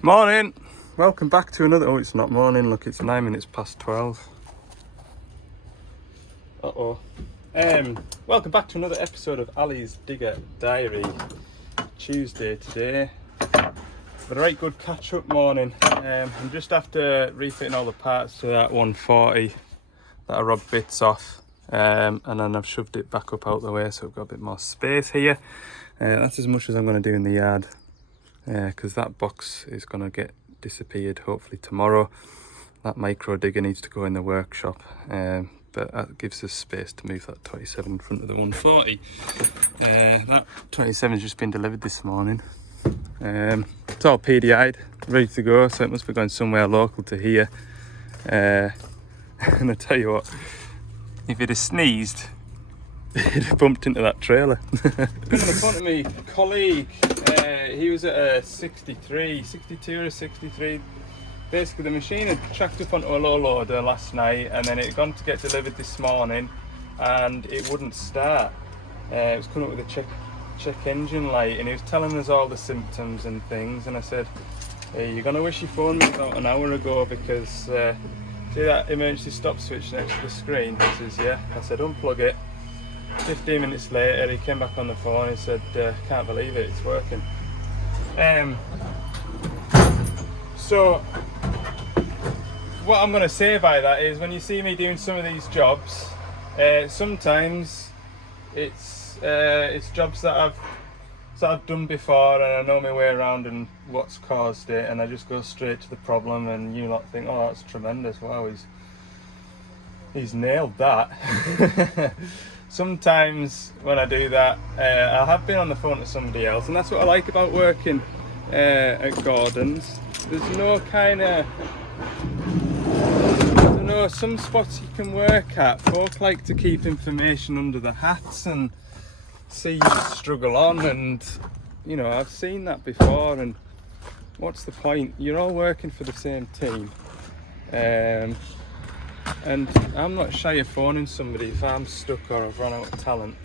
Morning! Welcome back to another... Oh, it's not morning, look, it's 9 minutes past 12. Uh-oh. Welcome back to another episode of Ali's Digger Diary. Tuesday today. But a right good catch-up morning. I'm just after refitting all the parts to that 140 that I robbed bits off. And then I've shoved it back up out the way, so I've got a bit more space here. That's as much as I'm going to do in the yard. Because that box is going to get disappeared hopefully tomorrow. That micro digger needs to go in the workshop, but that gives us space to move that 27 in front of the 140. That 27 has just been delivered this morning. It's all PDI'd, ready to go, so it must be going somewhere local to here. And I tell you what, if it had sneezed, it had bumped into that trailer. In front of me, colleague, he was at a 62 or a 63. Basically the machine had tracked up onto a low loader last night, and then it had gone to get delivered this morning and it wouldn't start. It was coming up with a check engine light, and he was telling us all the symptoms and things, and I said, hey, you're gonna wish you phoned me about an hour ago, because see that emergency stop switch next to the screen? He says, yeah. I said, unplug it. 15 minutes later, he came back on the phone and said, can't believe it, it's working. So, what I'm going to say by that is, when you see me doing some of these jobs, sometimes it's jobs that I've done before, and I know my way around and what's caused it, and I just go straight to the problem, and you lot think, oh, that's tremendous, wow, he's nailed that. Sometimes when I do that, I have been on the phone to somebody else, and that's what I like about working at Gordon's. There's no kind of, I don't know, some spots you can work at, folk like to keep information under the hats and see you struggle on, and you know, I've seen that before, and what's the point? You're all working for the same team. And I'm not shy of phoning somebody if I'm stuck or I've run out of talent,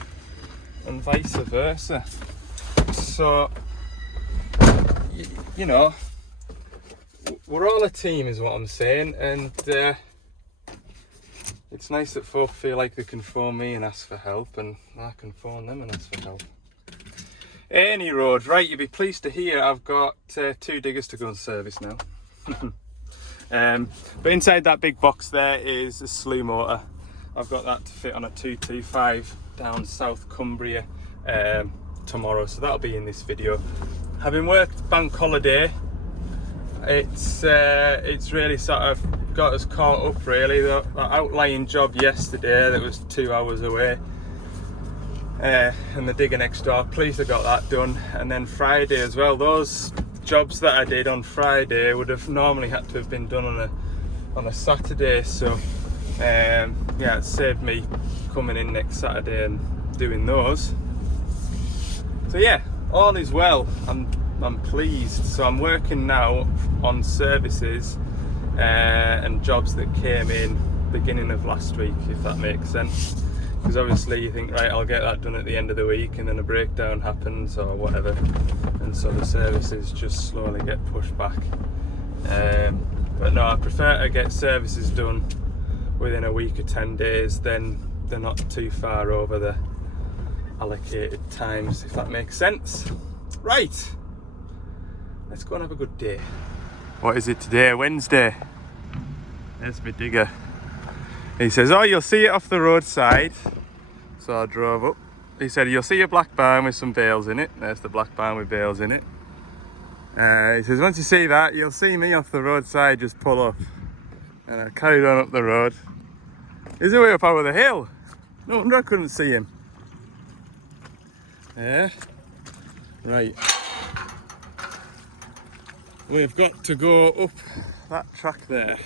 and vice versa. So, you know, we're all a team is what I'm saying, and it's nice that folk feel like they can phone me and ask for help, and I can phone them and ask for help. Any road, right, you'll be pleased to hear I've got 2 diggers to go and service now. But inside that big box there is a slew motor. I've got that to fit on a 225 down South Cumbria tomorrow, so that'll be in this video. Having worked bank holiday, it's really sort of got us caught up really. The outlying job yesterday that was 2 hours away, and the digger next door, pleased I got that done. And then Friday as well, those jobs that I did on Friday would have normally had to have been done on a Saturday, so yeah, it saved me coming in next Saturday and doing those. So yeah, all is well. I'm pleased. So I'm working now on services and jobs that came in beginning of last week, if that makes sense. Because obviously you think, right, I'll get that done at the end of the week, and then a breakdown happens or whatever, and so the services just slowly get pushed back. But no, I prefer to get services done within a week or 10 days, then they're not too far over the allocated times, if that makes sense. Right, let's go and have a good day. What is it today? Wednesday. There's my digger. He says, oh, you'll see it off the roadside. So I drove up. He said, you'll see a black barn with some bales in it. There's the black barn with bales in it. He says, once you see that, you'll see me off the roadside, just pull up. And I carried on up the road. He's way up over the hill. No wonder I couldn't see him. Yeah. Right. We've got to go up that track there.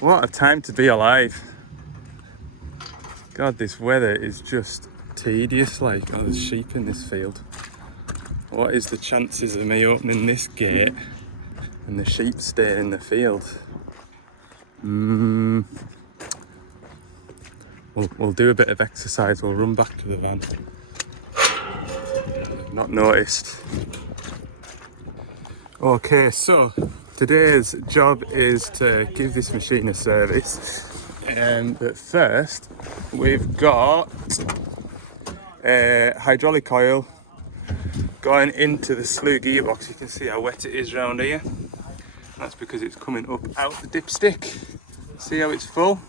What a time to be alive. God, this weather is just tedious, like, oh, there's sheep in this field. What is the chances of me opening this gate and the sheep staying in the field? We'll do a bit of exercise, we'll run back to the van. Not noticed. Okay, so today's job is to give this machine a service. But first, we've got hydraulic oil going into the slew gearbox. You can see how wet it is around here. That's because it's coming up out the dipstick. See how it's full?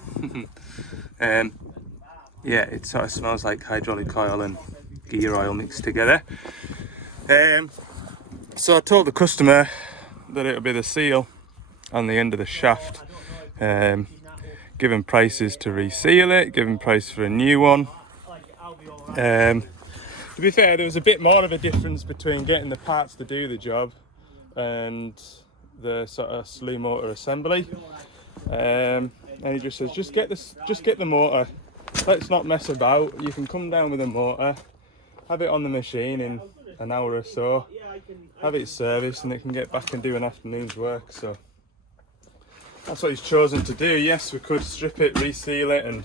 Yeah, it sort of smells like hydraulic oil and gear oil mixed together. So I told the customer that it'll be the seal on the end of the shaft. Given prices to reseal it, given price for a new one. To be fair, there was a bit more of a difference between getting the parts to do the job and the sort of slew motor assembly. And he just says, just get the motor. Let's not mess about. You can come down with a motor, have it on the machine in an hour or so, have it serviced, and it can get back and do an afternoon's work. So that's what he's chosen to do. Yes, we could strip it, reseal it, and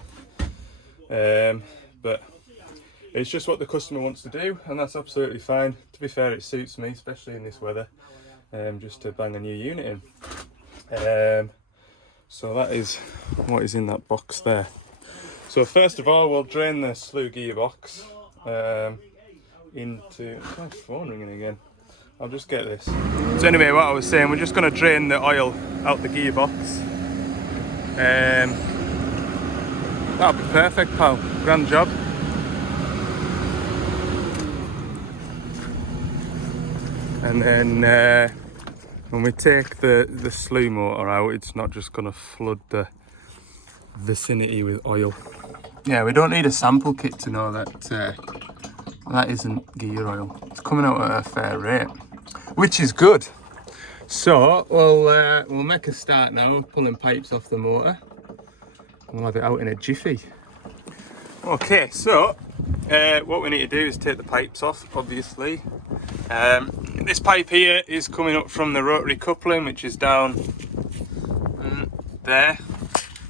but it's just what the customer wants to do, and that's absolutely fine. To be fair, it suits me, especially in this weather, just to bang a new unit in. So that is what is in that box there. So first of all, we'll drain the slew gearbox into... Oh, my phone ringing again. I'll just get this. So anyway, what I was saying, we're just going to drain the oil out the gearbox. That'll be perfect, pal. Grand job. And then when we take the slew motor out, it's not just going to flood the vicinity with oil. Yeah, we don't need a sample kit to know that that isn't gear oil. It's coming out at a fair rate, which is good. So we'll make a start now, pulling pipes off the motor. We'll have it out in a jiffy. Okay, so what we need to do is take the pipes off, obviously. This pipe here is coming up from the rotary coupling, which is down there.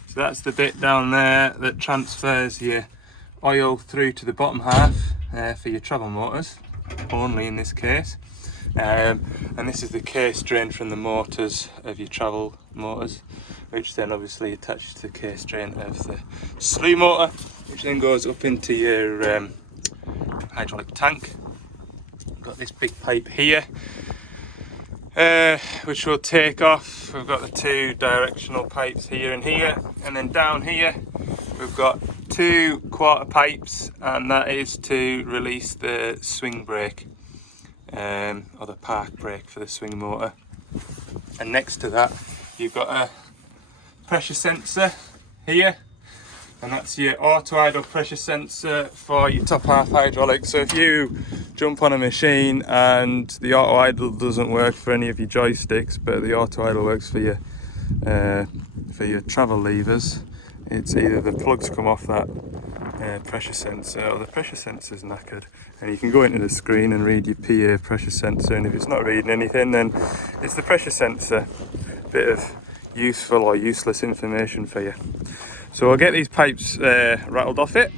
So that's the bit down there that transfers your oil through to the bottom half for your travel motors, only in this case. And this is the case drain from the motors of your travel motors, which then obviously attaches to the case drain of the slew motor, which then goes up into your hydraulic tank. We've got this big pipe here, which we'll take off. We've got the two directional pipes here and here, and then down here we've got 2 quarter pipes, and that is to release the swing brake, or the park brake for the swing motor. And next to that you've got a pressure sensor here, and that's your auto idle pressure sensor for your top half hydraulic. So if you jump on a machine and the auto idle doesn't work for any of your joysticks, but the auto idle works for your travel levers, it's either the plugs come off that pressure sensor, or the pressure sensor's knackered, and you can go into the screen and read your PA pressure sensor, and if it's not reading anything, then it's the pressure sensor. Bit of useful or useless information for you. So we'll get these pipes rattled off it.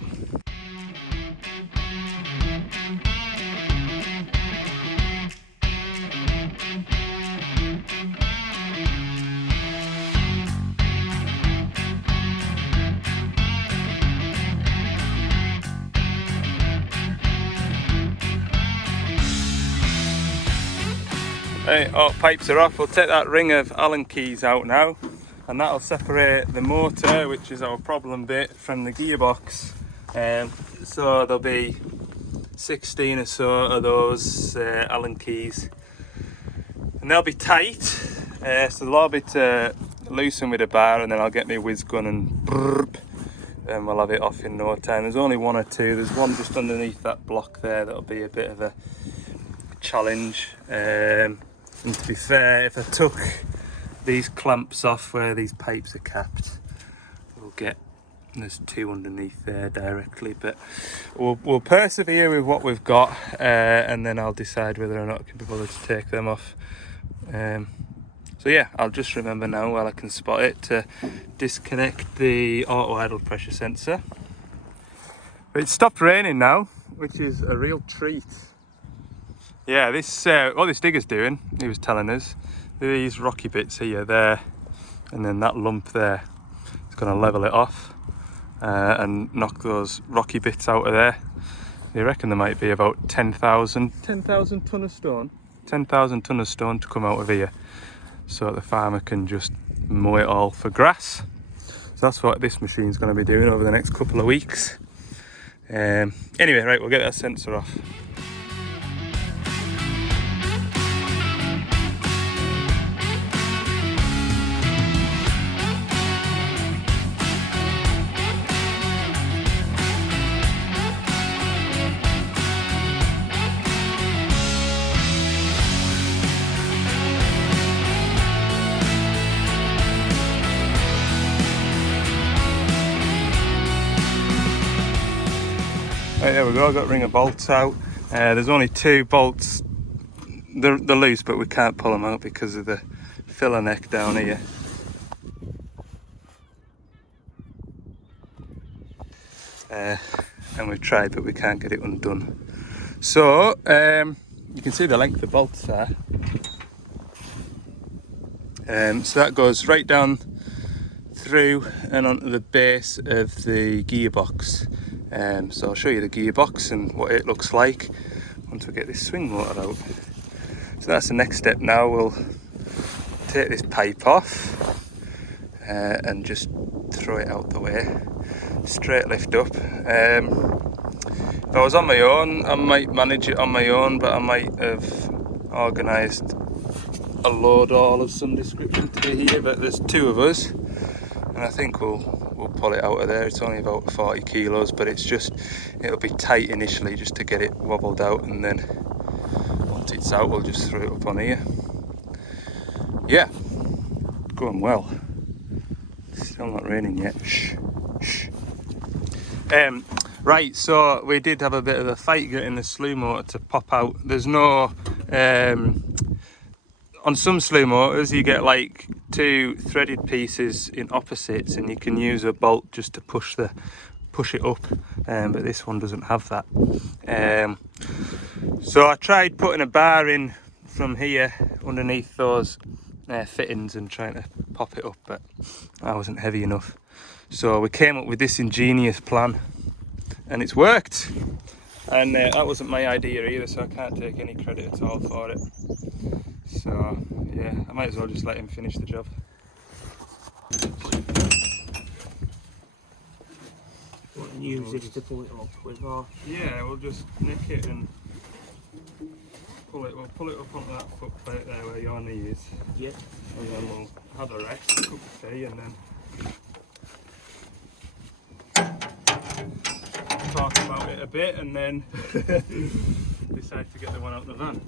Right, all pipes are off. We'll take that ring of Allen keys out now, and that'll separate the motor, which is our problem bit, from the gearbox. So there'll be 16 or so of those Allen keys, and they'll be tight, so they'll all be to loosen with a bar, and then I'll get my whiz gun and brrrp, and we'll have it off in no time. There's only 1 or 2. There's one just underneath that block there that'll be a bit of a challenge. And to be fair, if I took these clamps off where these pipes are capped, we'll get, there's 2 underneath there directly, but we'll persevere with what we've got, and then I'll decide whether or not I can be bothered to take them off. So yeah, I'll just remember now, while I can spot it, to disconnect the auto idle pressure sensor. But it's stopped raining now, which is a real treat. Yeah, this what this digger's doing, he was telling us, these rocky bits here, there, and then that lump there, it's going to level it off and knock those rocky bits out of there. They reckon there might be about 10,000 tonne of stone, 10,000 tonne of stone to come out of here, so the farmer can just mow it all for grass. So that's what this machine's going to be doing over the next couple of weeks. Anyway, right, we'll get that sensor off. Right, there we go, got a ring of bolts out. There's only 2 bolts, they're loose, but we can't pull them out because of the filler neck down here. And we've tried, but we can't get it undone. So, you can see the length of bolts there. So that goes right down through and onto the base of the gearbox. So I'll show you the gearbox and what it looks like once we get this swing motor out. So that's the next step now. We'll take this pipe off and just throw it out the way. Straight lift up. If I was on my own, I might manage it on my own, but I might have organised a load all of some description to be here, but there's 2 of us. And I think we'll pull it out of there. It's only about 40 kilos, but it'll be tight initially just to get it wobbled out, and then once it's out we'll just throw it up on here. Yeah, going well. Still not raining yet. Shh, shh. Right, so we did have a bit of a fight getting the slew motor to pop out. There's no on some slew motors you get like 2 threaded pieces in opposites, and you can use a bolt just to push it up, but this one doesn't have that. So I tried putting a bar in from here underneath those fittings and trying to pop it up, but I wasn't heavy enough. So we came up with this ingenious plan, and it's worked. And that wasn't my idea either, so I can't take any credit at all for it. So yeah, I might as well just let him finish the job. What, and use this to pull it up with, or? Yeah, we'll just nick it and pull it. We'll pull it up onto that foot plate there where your knee is. Yeah. And then we'll have a rest, a cup of tea, and then talk about it a bit, and then decide to get the one out of the van.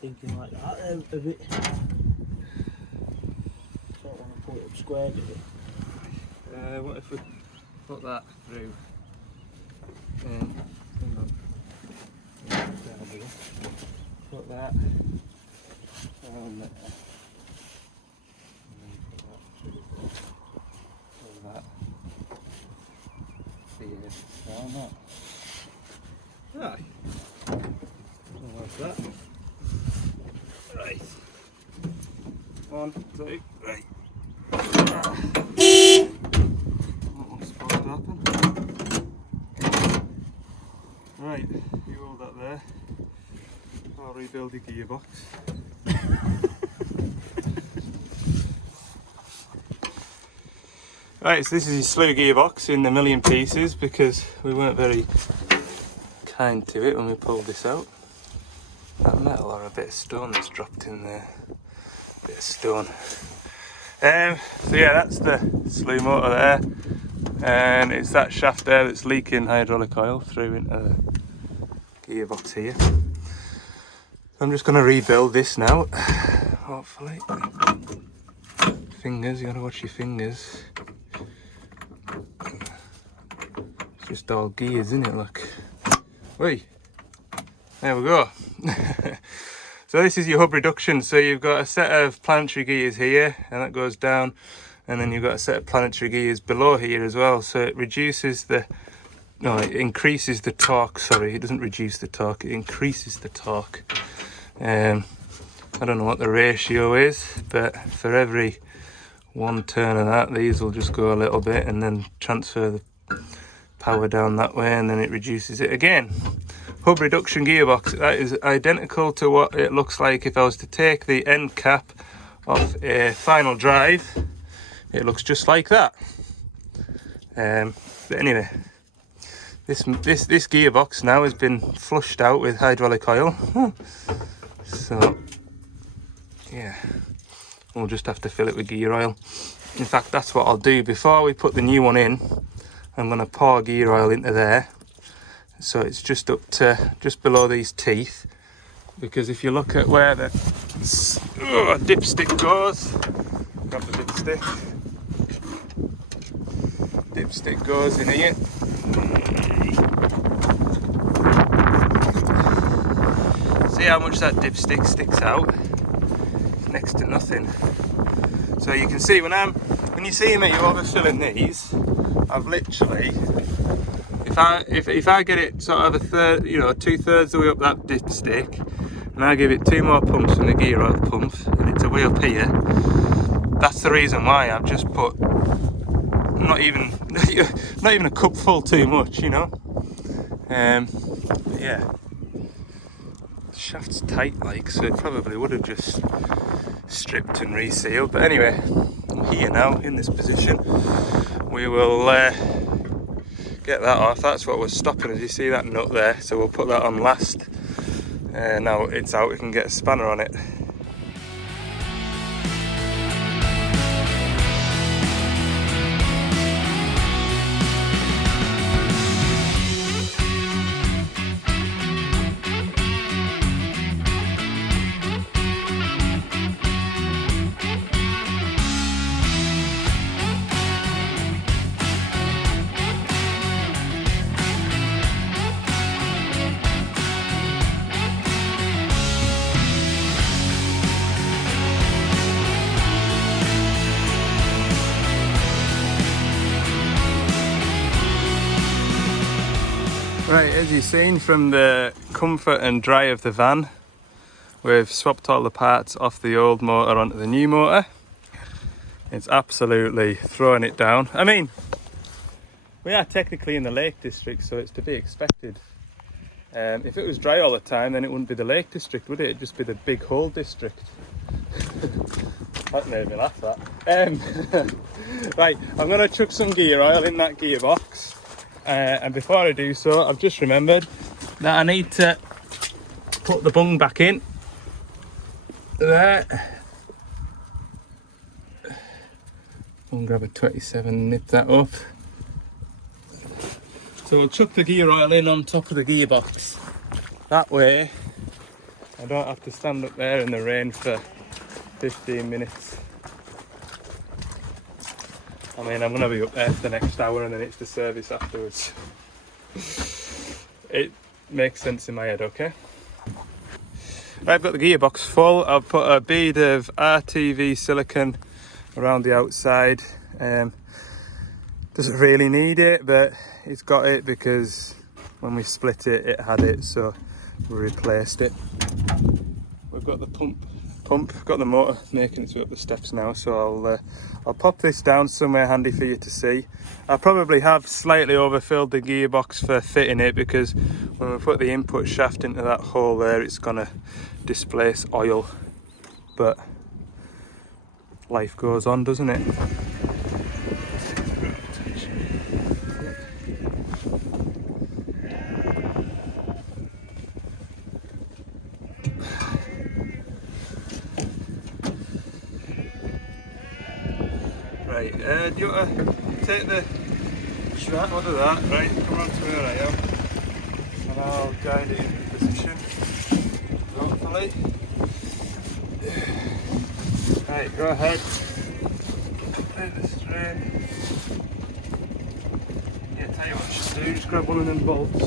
Thinking like that a bit. Don't want to pull it up square, do it? What if we put that through? Put that on there. And then put that through there. That. See down that. Right. Something like that. Right. 1, 2, right. What's supposed to happen? Right, you hold that there. I'll rebuild the gearbox. Right, so this is his slew gearbox in a million pieces because we weren't very kind to it when we pulled this out. That metal or a bit of stone that's dropped in there. Bit of stone. So yeah, that's the slew motor there, and it's that shaft there that's leaking hydraulic oil through into the gearbox here. I'm just going to rebuild this now, hopefully. Fingers, you got to watch your fingers. just all gears, isn't it? Look. Wait. There we go. So this is your hub reduction. So you've got a set of planetary gears here, and that goes down, and then you've got a set of planetary gears below here as well. So it reduces the, no, it increases the torque. Sorry, it doesn't reduce the torque, it increases the torque. I don't know what the ratio is, but for every one turn of that, these will just go a little bit and then transfer the power down that way, and then it reduces it again. Hub reduction gearbox, that is identical to what it looks like if I was to take the end cap off a final drive. It looks just like that. But anyway, this gearbox now has been flushed out with hydraulic oil. So yeah, we'll just have to fill it with gear oil. In fact, that's what I'll do before we put the new one in. I'm going to pour gear oil into there, so it's just up to just below these teeth, because if you look at where the dipstick goes, grab the dipstick goes in here. See how much that dipstick sticks out? Next to nothing. So you can see when you see me overfilling these, I've literally, if I get it sort of a third, 2/3 of the way up that dipstick, and I give it 2 more pumps from the gear oil pump, and it's way up here. That's the reason why I've just put not even a cup full too much, But yeah, the shaft's tight like, so it probably would have just stripped and resealed. But anyway, I'm here now in this position. We will get that off. That's what was stopping us. You see that nut there, so we'll put that on last. Now it's out, we can get a spanner on it. Right, as you've seen from the comfort and dry of the van, we've swapped all the parts off the old motor onto the new motor. It's absolutely throwing it down. I mean, we are technically in the Lake District, so it's to be expected. If it was dry all the time, then it wouldn't be the Lake District, would it? It'd just be the Big Hole District. That made me laugh, that. Right, I'm going to chuck some gear oil in that gearbox. And before I do so, I've just remembered that I need to put the bung back in. There. I'll grab a 27 and nip that up. So we'll chuck the gear oil in on top of the gearbox. That way, I don't have to stand up there in the rain for 15 minutes. I mean, I'm going to be up there for the next hour and then it's the service afterwards. It makes sense in my head, okay? Right, I've got the gearbox full. I've put a bead of RTV silicone around the outside. Doesn't really need it, but it's got it because when we split it, it had it, so we replaced it. We've got the pump, got the motor making its way up the steps now, so I'll pop this down somewhere handy for you to see. I probably have slightly overfilled the gearbox for fitting it, because when we put the input shaft into that hole there, it's gonna displace oil, but life goes on, doesn't it? Right, do you want to take the strap out of that? Right, come on to where I am, and I'll guide it into position, hopefully. Right, go ahead, take the strain. Yeah, tell you what you should do, just just grab one of them bolts.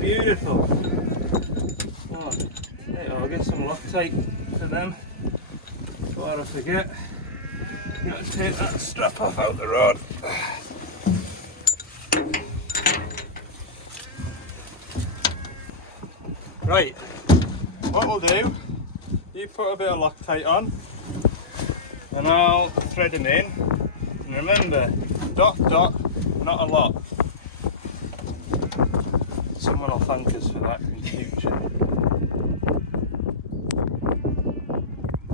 Beautiful. Oh, hey, I'll get some Loctite to them before I forget. I'm going to take that strap off out the rod. Right, what we'll do, you put a bit of Loctite on and I'll thread them in. And remember, dot dot, not a lot. Someone will thank us for that in future.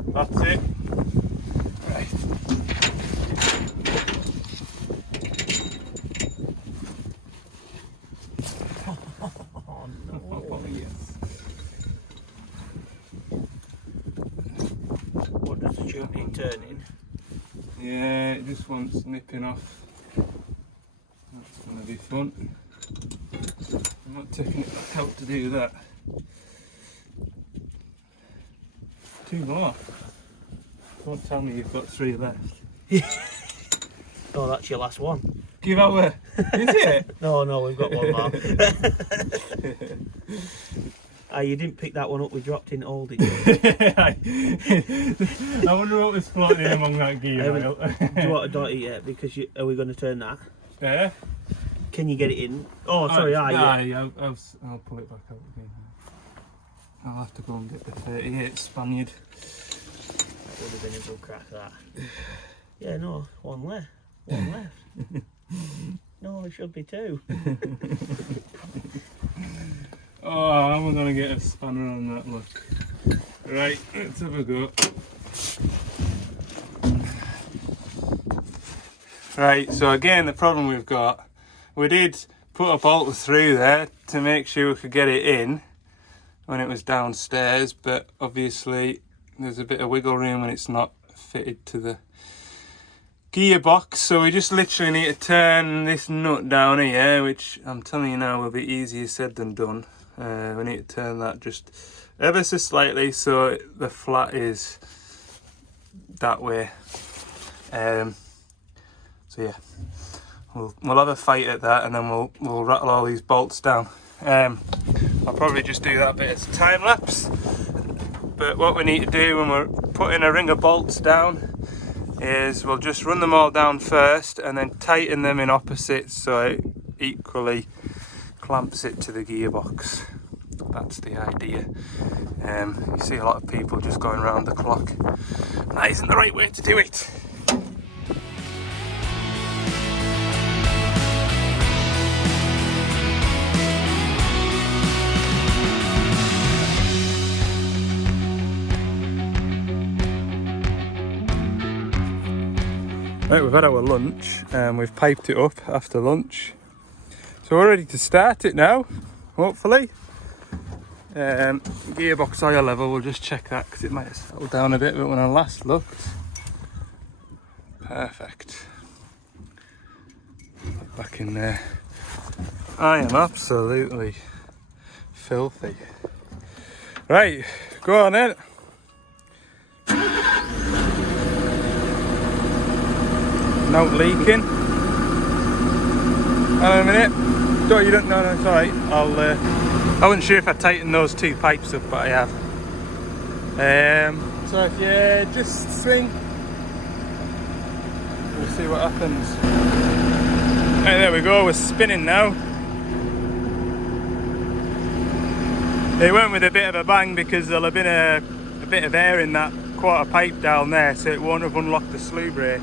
That's it. Right. Oh no. Oh yes. What does the tube need turning? Yeah, it just wants nipping off. That's going to be fun. I'm not taking it back out to do that. Two more. Don't tell me you've got 3 left. Oh, that's your last one. Give out a... Is it? No, we've got one more. You didn't pick that one up we dropped in old, did you? I wonder what was floating among that gear oil. Do you want to dot it yet? Because are we going to turn that? Yeah. Can you get it in? Oh, sorry, yeah. yeah. I'll pull it back out again. I'll have to go and get the 38 Spaniard. That would have been a good crack, that. Yeah, no, one left. One left. No, it should be 2. Oh, how am I going to get a spanner on that, look. Right, let's have a go. Right, so again, the problem we've got, we did put a bolt through there to make sure we could get it in when it was downstairs, but obviously there's a bit of wiggle room when it's not fitted to the gearbox, so we just literally need to turn this nut down here, which I'm telling you now will be easier said than done. We need to turn that just ever so slightly so the flat is that way. So yeah, we'll have a fight at that, and then we'll rattle all these bolts down. I'll probably just do that bit as a time lapse. But what we need to do when we're putting a ring of bolts down is we'll just run them all down first and then tighten them in opposites so it equally clamps it to the gearbox. That's the idea. You see a lot of people just going around the clock. That isn't the right way to do it. Right, we've had our lunch and we've piped it up after lunch. So we're ready to start it now, hopefully. Gearbox oil level, we'll just check that because it might have settled down a bit, but when I last looked, perfect. Back in there. I am absolutely filthy. Right, go on then. No leaking. Hang on a minute. No, you don't. No, it's all right. I wasn't sure if I tightened those 2 pipes up, but I have. So if you just swing, we'll see what happens. Right, there we go. We're spinning now. It went with a bit of a bang because there'll have been a bit of air in that quarter pipe down there, so it won't have unlocked the slew brake.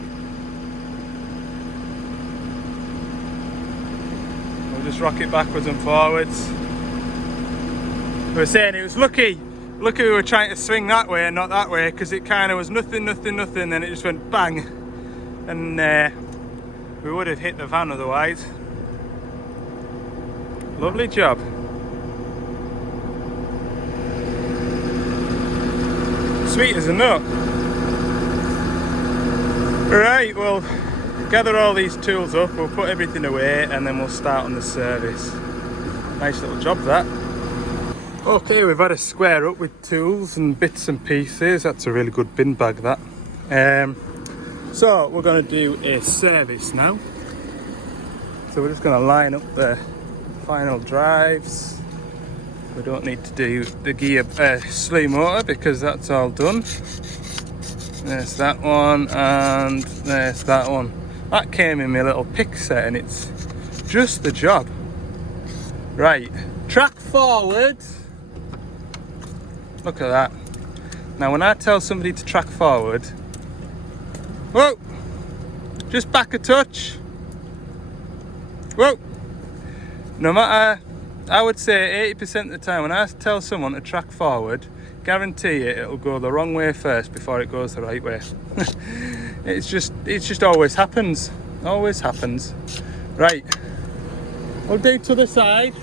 Just rock it backwards and forwards. We were saying it was lucky we were trying to swing that way and not that way, because it kind of was nothing, then it just went bang, and we would have hit the van otherwise. Lovely job. Sweet as a nut. Right, we'll gather all these tools up, we'll put everything away, and then we'll start on the service. Nice little job that. Okay, we've had a square up with tools and bits and pieces. That's a really good bin bag, that. So we're going to do a service now. So we're just going to line up the final drives. We don't need to do the gear slew motor because that's all done. There's that one and there's that one. That came in my little pick set and it's just the job. Right, track forward. Look at that. Now when I tell somebody to track forward, whoa, just back a touch. Whoa. No matter, I would say 80% of the time when I tell someone to track forward, guarantee it'll go the wrong way first before it goes the right way. It just always happens. Always happens. Right. We'll do to the side.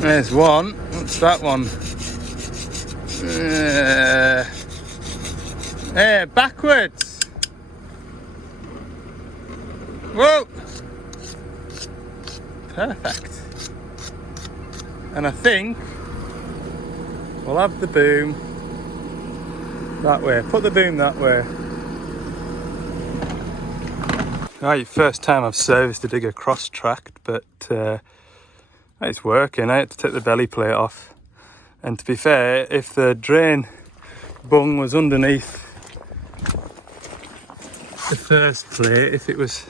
There's one. What's that one? Hey, backwards. Whoa. Perfect. And I think we'll have the boom that way. Put the boom that way. Right, first time I've serviced a digger cross-tracked, but it's working. I had to take the belly plate off. And to be fair, if the drain bung was underneath the first plate, if it was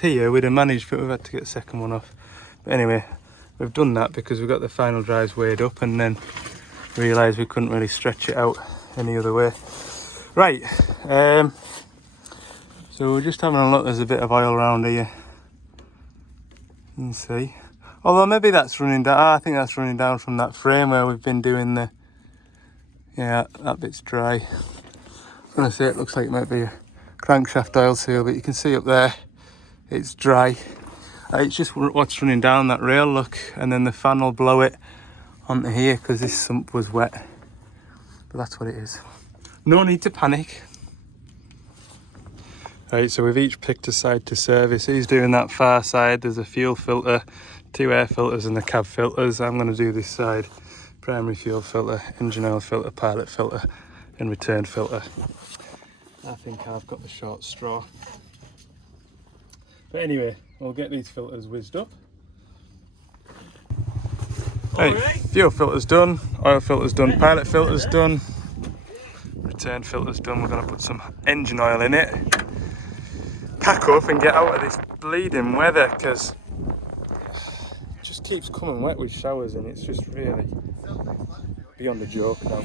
here, we'd have managed, but we've had to get the second one off. But anyway, we've done that because we've got the final drives weighed up and then realised we couldn't really stretch it out any other way. Right, so we're just having a look. There's a bit of oil around here, you can see. Although maybe that's running down. I think that's running down from that frame where we've been doing the, yeah, that bit's dry. I was going to say it looks like it might be a crankshaft oil seal, but you can see up there it's dry. It's just what's running down that rail, look, and then the fan will blow it onto here because this sump was wet. But that's what it is. No need to panic. Right, so we've each picked a side to service. He's doing that far side. There's a fuel filter, 2 air filters and the cab filters. I'm going to do this side. Primary fuel filter, engine oil filter, pilot filter and return filter. I think I've got the short straw. But anyway, we'll get these filters whizzed up. Right, fuel filter's done, oil filter's done, pilot filter's done, return filter's done. We're going to put some engine oil in it. Pack up and get out of this bleeding weather because it just keeps coming wet with showers and it's just really beyond a joke now.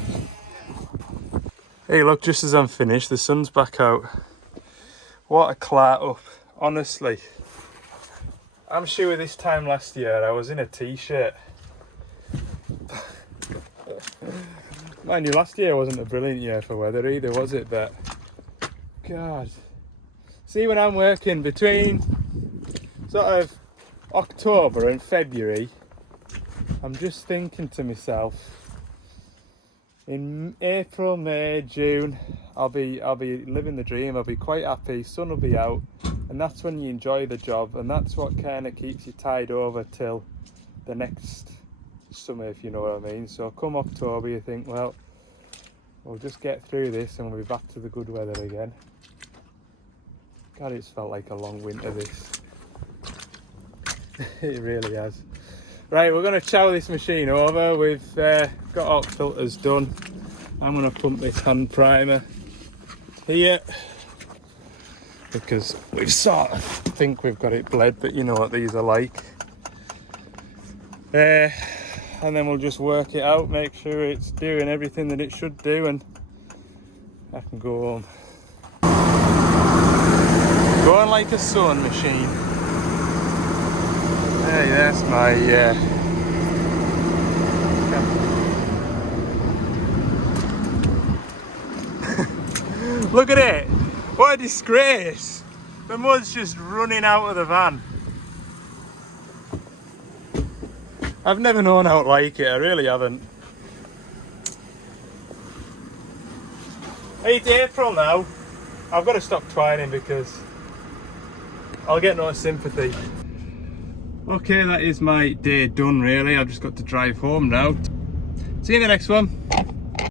Hey look, just as I'm finished, the sun's back out. What a clart up, honestly. I'm sure this time last year I was in a t-shirt. Mind you, last year wasn't a brilliant year for weather either, was it? But God, see, when I'm working between sort of October and February, I'm just thinking to myself, in April, May, June, I'll be living the dream. I'll be quite happy. Sun will be out, and that's when you enjoy the job, and that's what kind of keeps you tied over till the next summer, if you know what I mean. So come October, you think, well, we'll just get through this and we'll be back to the good weather again. God, it's felt like a long winter, this. It really has. Right, we're going to chow this machine over. We've got our filters done. I'm going to pump this hand primer here because we sort of think we've got it bled, but you know what these are like. And then we'll just work it out, make sure it's doing everything that it should do, and I can go home. Going like a sewing machine. Hey, that's my look at it! What a disgrace! The mud's just running out of the van. I've never known how to like it, I really haven't. 8th April now. I've got to stop twining because I'll get no sympathy. Okay, that is my day done really. I've just got to drive home now. See you in the next one.